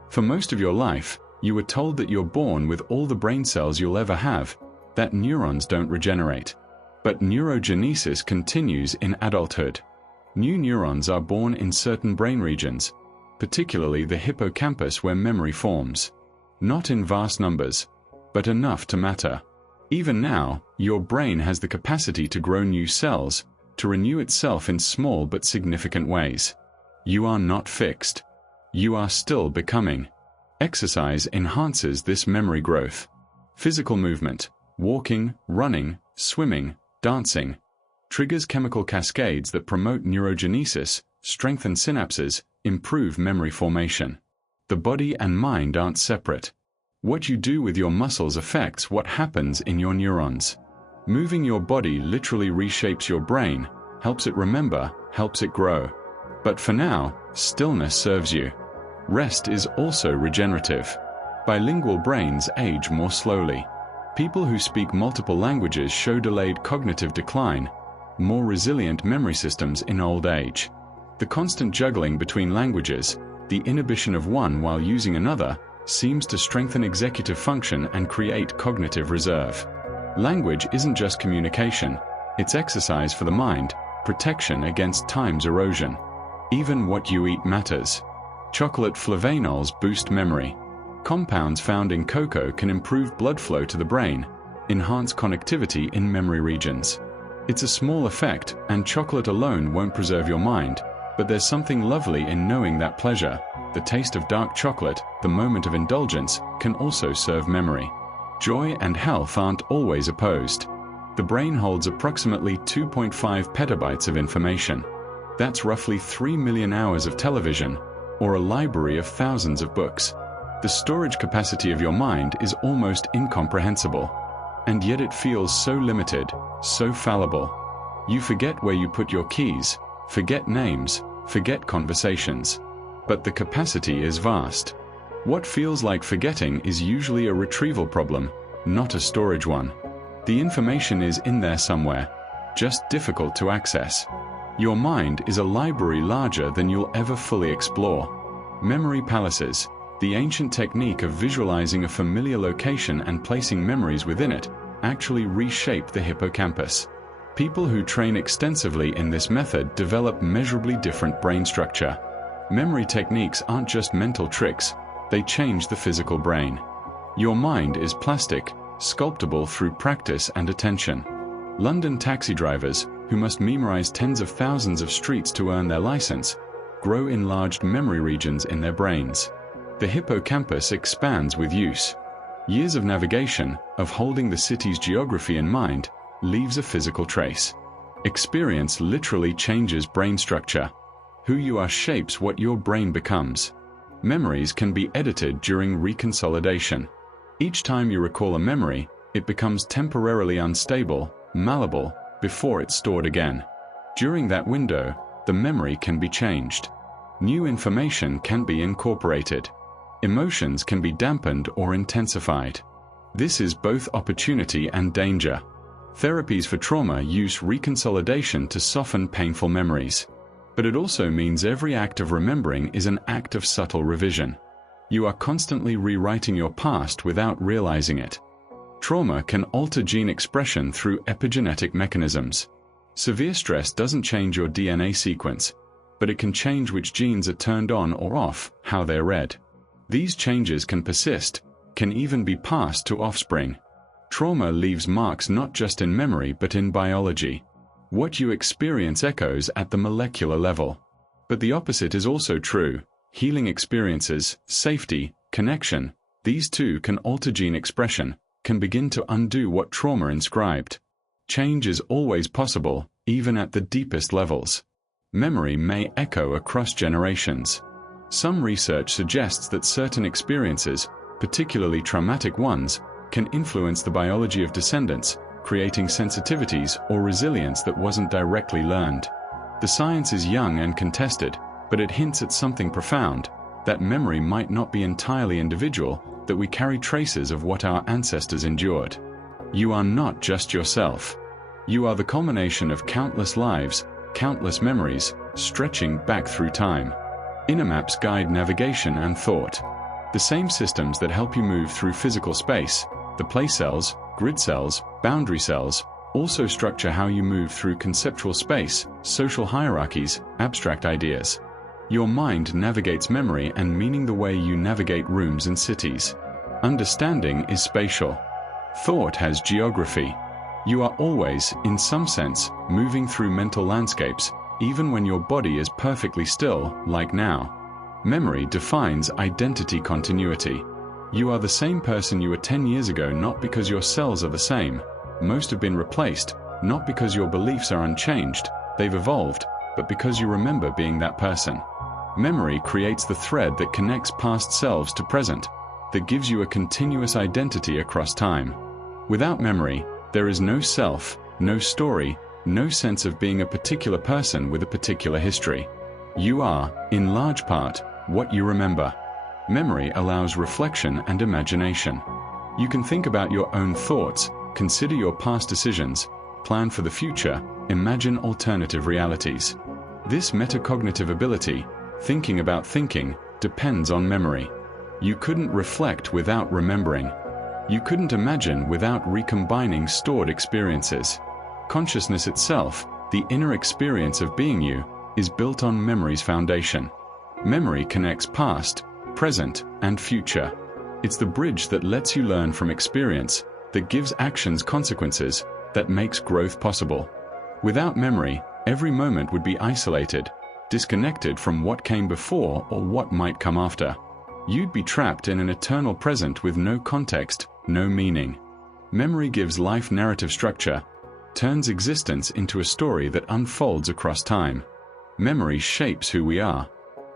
For most of your life, you were told that you're born with all the brain cells you'll ever have, that neurons don't regenerate. But neurogenesis continues in adulthood. New neurons are born in certain brain regions, particularly the hippocampus where memory forms. Not in vast numbers, but enough to matter. Even now, your brain has the capacity to grow new cells, to renew itself in small but significant ways. You are not fixed. You are still becoming. Exercise enhances this memory growth. Physical movement, walking, running, swimming, dancing, triggers chemical cascades that promote neurogenesis, strengthen synapses, improve memory formation. The body and mind aren't separate. What you do with your muscles affects what happens in your neurons. Moving your body literally reshapes your brain, helps it remember, helps it grow. But for now, stillness serves you. Rest is also regenerative. Bilingual brains age more slowly. People who speak multiple languages show delayed cognitive decline, more resilient memory systems in old age. The constant juggling between languages, the inhibition of one while using another, seems to strengthen executive function and create cognitive reserve. Language isn't just communication, it's exercise for the mind, protection against time's erosion. Even what you eat matters. Chocolate flavanols boost memory. Compounds found in cocoa can improve blood flow to the brain, enhance connectivity in memory regions. It's a small effect, and chocolate alone won't preserve your mind, but there's something lovely in knowing that pleasure, the taste of dark chocolate, the moment of indulgence, can also serve memory. Joy and health aren't always opposed. The brain holds approximately 2.5 petabytes of information. That's roughly 3 million hours of television, or a library of thousands of books. The storage capacity of your mind is almost incomprehensible. And yet it feels so limited, so fallible. You forget where you put your keys, forget names, forget conversations. But the capacity is vast. What feels like forgetting is usually a retrieval problem, not a storage one. The information is in there somewhere, just difficult to access. Your mind is a library larger than you'll ever fully explore. Memory palaces, the ancient technique of visualizing a familiar location and placing memories within it, actually reshape the hippocampus. People who train extensively in this method develop measurably different brain structure. Memory techniques aren't just mental tricks, they change the physical brain. Your mind is plastic, sculptable through practice and attention. London taxi drivers, who must memorize tens of thousands of streets to earn their license, grow enlarged memory regions in their brains. The hippocampus expands with use. Years of navigation, of holding the city's geography in mind, leaves a physical trace. Experience literally changes brain structure. Who you are shapes what your brain becomes. Memories can be edited during reconsolidation. Each time you recall a memory, it becomes temporarily unstable, malleable, before it's stored again. During that window, the memory can be changed. New information can be incorporated. Emotions can be dampened or intensified. This is both opportunity and danger. Therapies for trauma use reconsolidation to soften painful memories. But it also means every act of remembering is an act of subtle revision. You are constantly rewriting your past without realizing it. Trauma can alter gene expression through epigenetic mechanisms. Severe stress doesn't change your DNA sequence, but it can change which genes are turned on or off, how they're read. These changes can persist, can even be passed to offspring. Trauma leaves marks not just in memory but in biology. What you experience echoes at the molecular level. But the opposite is also true. Healing experiences, safety, connection, these too can alter gene expression, can begin to undo what trauma inscribed. Change is always possible, even at the deepest levels. Memory may echo across generations. Some research suggests that certain experiences, particularly traumatic ones, can influence the biology of descendants, creating sensitivities or resilience that wasn't directly learned. The science is young and contested, but it hints at something profound, that memory might not be entirely individual, that we carry traces of what our ancestors endured. You are not just yourself. You are the culmination of countless lives, countless memories, stretching back through time. Inner maps guide navigation and thought. The same systems that help you move through physical space, the place cells, grid cells, boundary cells, also structure how you move through conceptual space, social hierarchies, abstract ideas. Your mind navigates memory and meaning the way you navigate rooms and cities. Understanding is spatial. Thought has geography. You are always, in some sense, moving through mental landscapes, even when your body is perfectly still, like now. Memory defines identity continuity. You are the same person you were 10 years ago not because your cells are the same. Most have been replaced, not because your beliefs are unchanged, they've evolved, but because you remember being that person. Memory creates the thread that connects past selves to present, that gives you a continuous identity across time. Without memory, there is no self, no story, no sense of being a particular person with a particular history. You are, in large part, what you remember. Memory allows reflection and imagination. You can think about your own thoughts, consider your past decisions, plan for the future, imagine alternative realities. This metacognitive ability, thinking about thinking, depends on memory. You couldn't reflect without remembering. You couldn't imagine without recombining stored experiences. Consciousness itself, the inner experience of being you, is built on memory's foundation. Memory connects past, present, and future. It's the bridge that lets you learn from experience, that gives actions consequences, that makes growth possible. Without memory, every moment would be isolated, disconnected from what came before or what might come after. You'd be trapped in an eternal present with no context, no meaning. Memory gives life narrative structure, turns existence into a story that unfolds across time. Memory shapes who we are.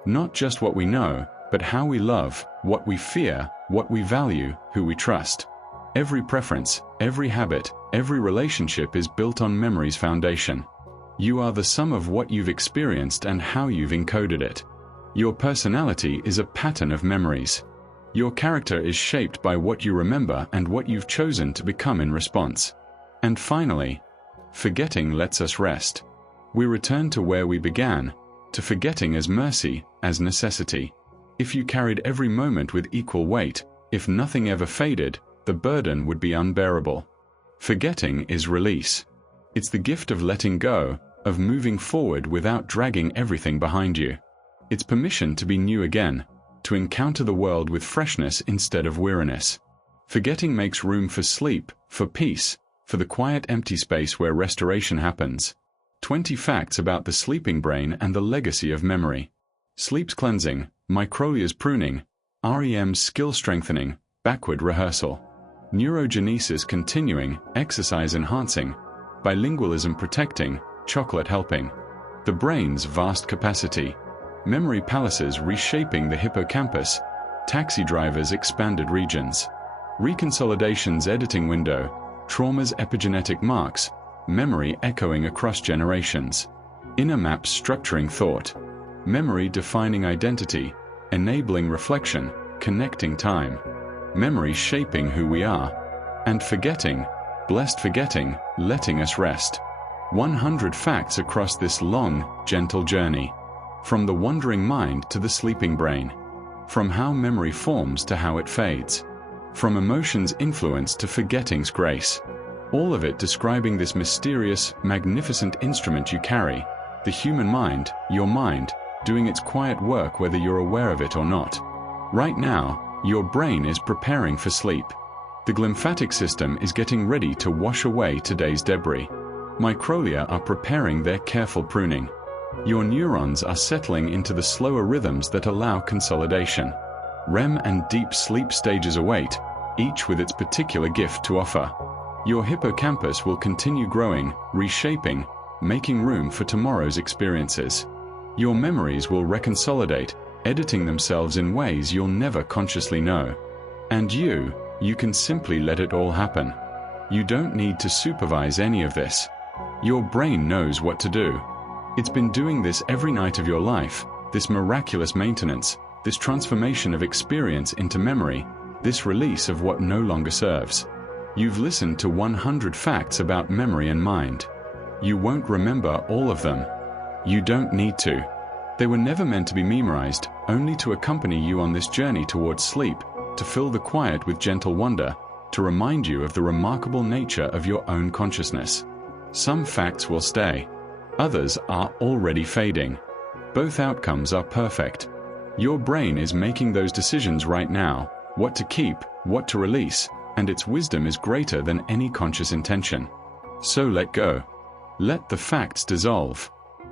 Not just what we know, but how we love, what we fear, what we value, who we trust. Every preference, every habit, every relationship is built on memory's foundation. You are the sum of what you've experienced and how you've encoded it. Your personality is a pattern of memories. Your character is shaped by what you remember and what you've chosen to become in response. And finally, forgetting lets us rest. We return to where we began, to forgetting as mercy, as necessity. If you carried every moment with equal weight, if nothing ever faded, the burden would be unbearable. Forgetting is release. It's the gift of letting go, of moving forward without dragging everything behind you. It's permission to be new again, to encounter the world with freshness instead of weariness. Forgetting makes room for sleep, for peace, for the quiet empty space where restoration happens. 20 facts about the sleeping brain and the legacy of memory. Sleep's cleansing, microglia's pruning, REM's skill strengthening, backward rehearsal. Neurogenesis continuing, exercise enhancing, bilingualism protecting, chocolate helping. The brain's vast capacity. Memory palaces reshaping the hippocampus, taxi drivers expanded regions. Reconsolidation's editing window, trauma's epigenetic marks, memory echoing across generations. Inner maps structuring thought. Memory defining identity, enabling reflection, connecting time. Memory shaping who we are. And forgetting, blessed forgetting, letting us rest. 100 facts across this long, gentle journey. From the wandering mind to the sleeping brain. From how memory forms to how it fades. From emotion's influence to forgetting's grace. All of it describing this mysterious, magnificent instrument you carry, the human mind, your mind, doing its quiet work whether you're aware of it or not. Right now, your brain is preparing for sleep. The glymphatic system is getting ready to wash away today's debris. Microglia are preparing their careful pruning. Your neurons are settling into the slower rhythms that allow consolidation. REM and deep sleep stages await, each with its particular gift to offer. Your hippocampus will continue growing, reshaping, making room for tomorrow's experiences. Your memories will reconsolidate, editing themselves in ways you'll never consciously know. And you can simply let it all happen. You don't need to supervise any of this. Your brain knows what to do. It's been doing this every night of your life, this miraculous maintenance, this transformation of experience into memory, this release of what no longer serves. You've listened to 100 facts about memory and mind. You won't remember all of them. You don't need to. They were never meant to be memorized, only to accompany you on this journey towards sleep, to fill the quiet with gentle wonder, to remind you of the remarkable nature of your own consciousness. Some facts will stay. Others are already fading. Both outcomes are perfect. Your brain is making those decisions right now, what to keep, what to release, and its wisdom is greater than any conscious intention. So let go. Let the facts dissolve.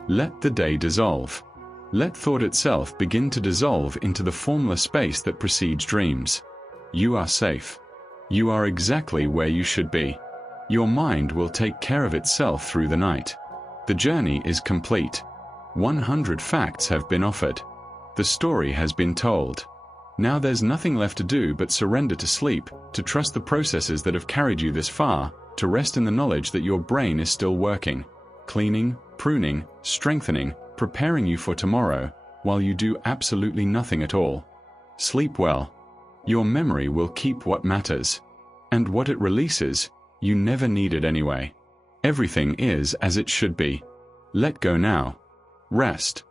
Let the day dissolve. Let thought itself begin to dissolve into the formless space that precedes dreams. You are safe. You are exactly where you should be. Your mind will take care of itself through the night. The journey is complete. 100 facts have been offered. The story has been told. Now there's nothing left to do but surrender to sleep, to trust the processes that have carried you this far, to rest in the knowledge that your brain is still working, cleaning, pruning, strengthening, preparing you for tomorrow, while you do absolutely nothing at all. Sleep well. Your memory will keep what matters. And what it releases, you never needed anyway. Everything is as it should be. Let go now. Rest.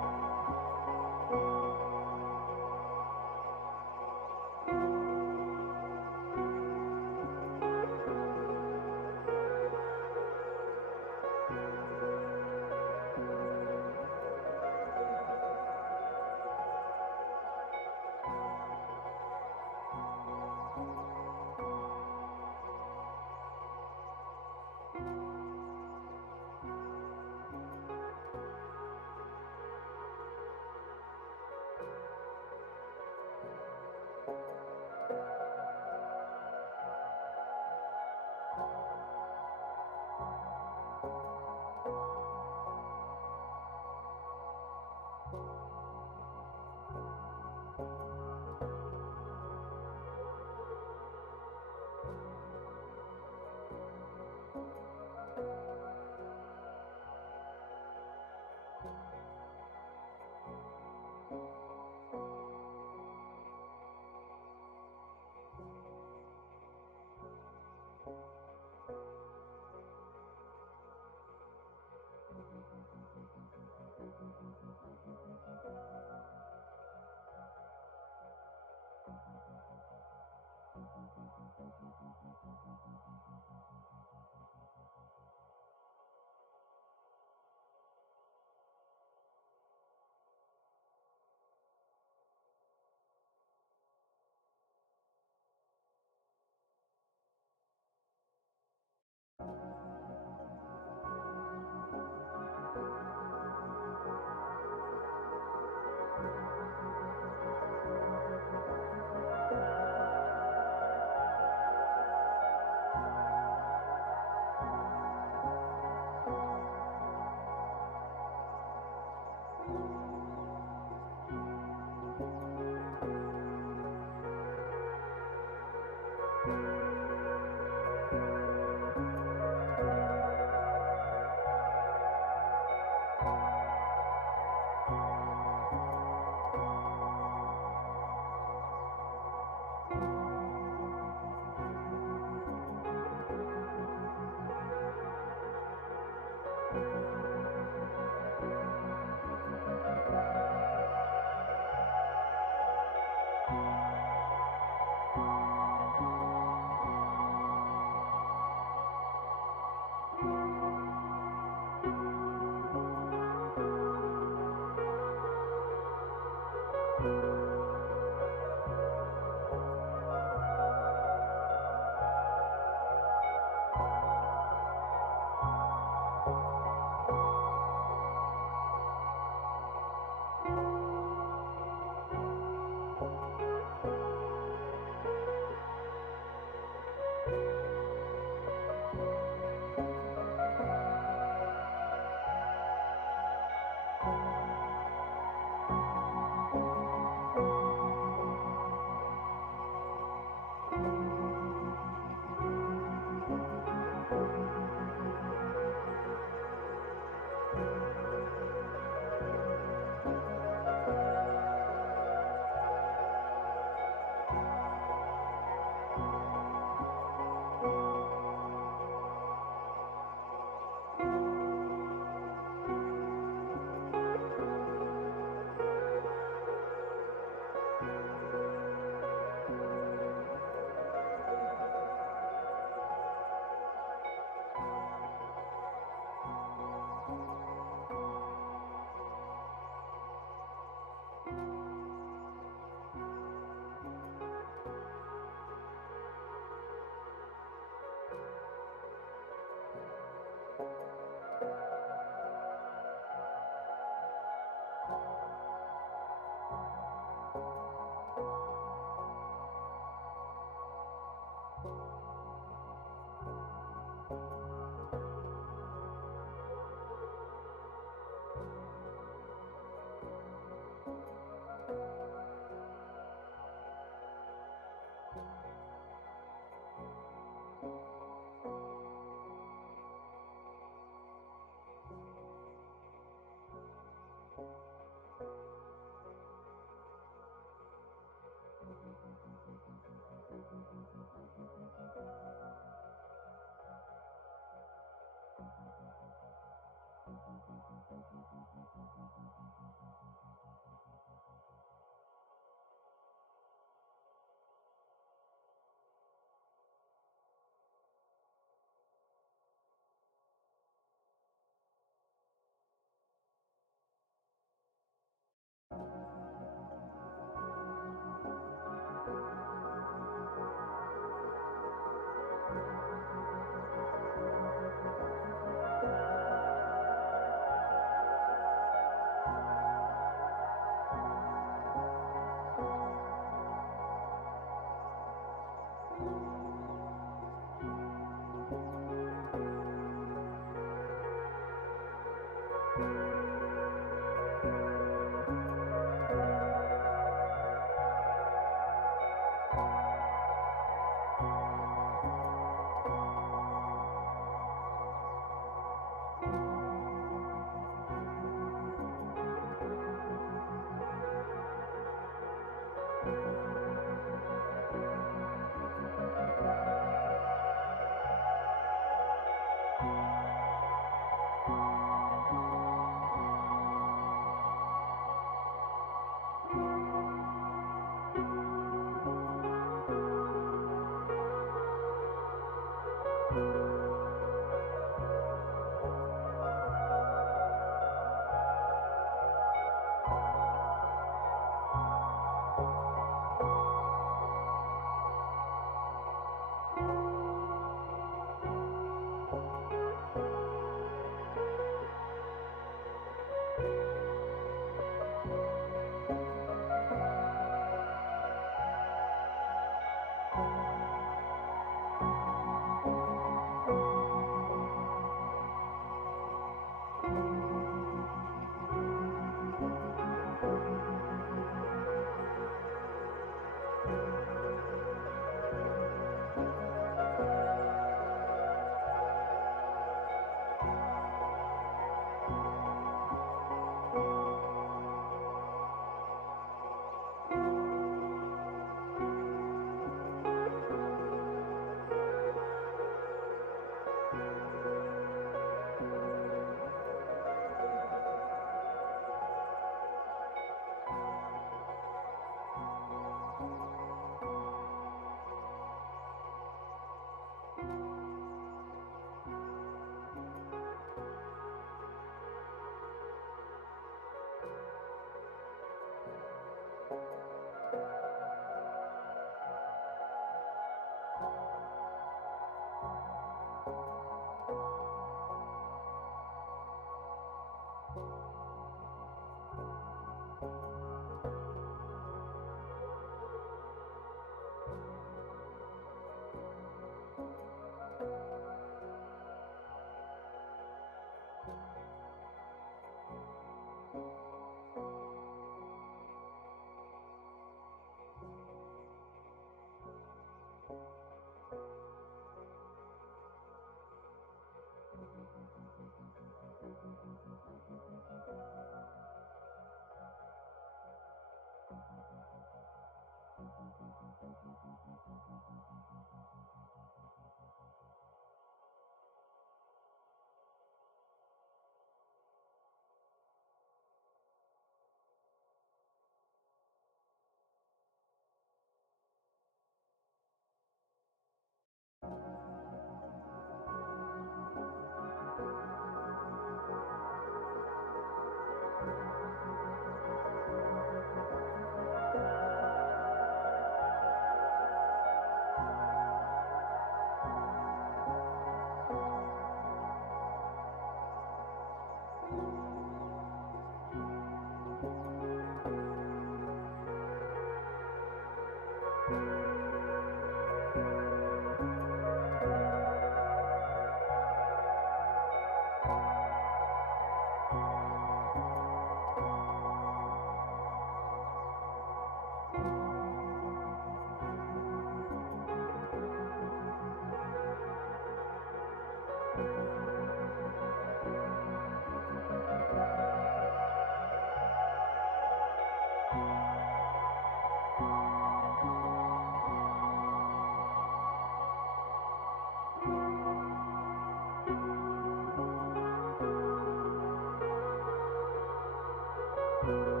you.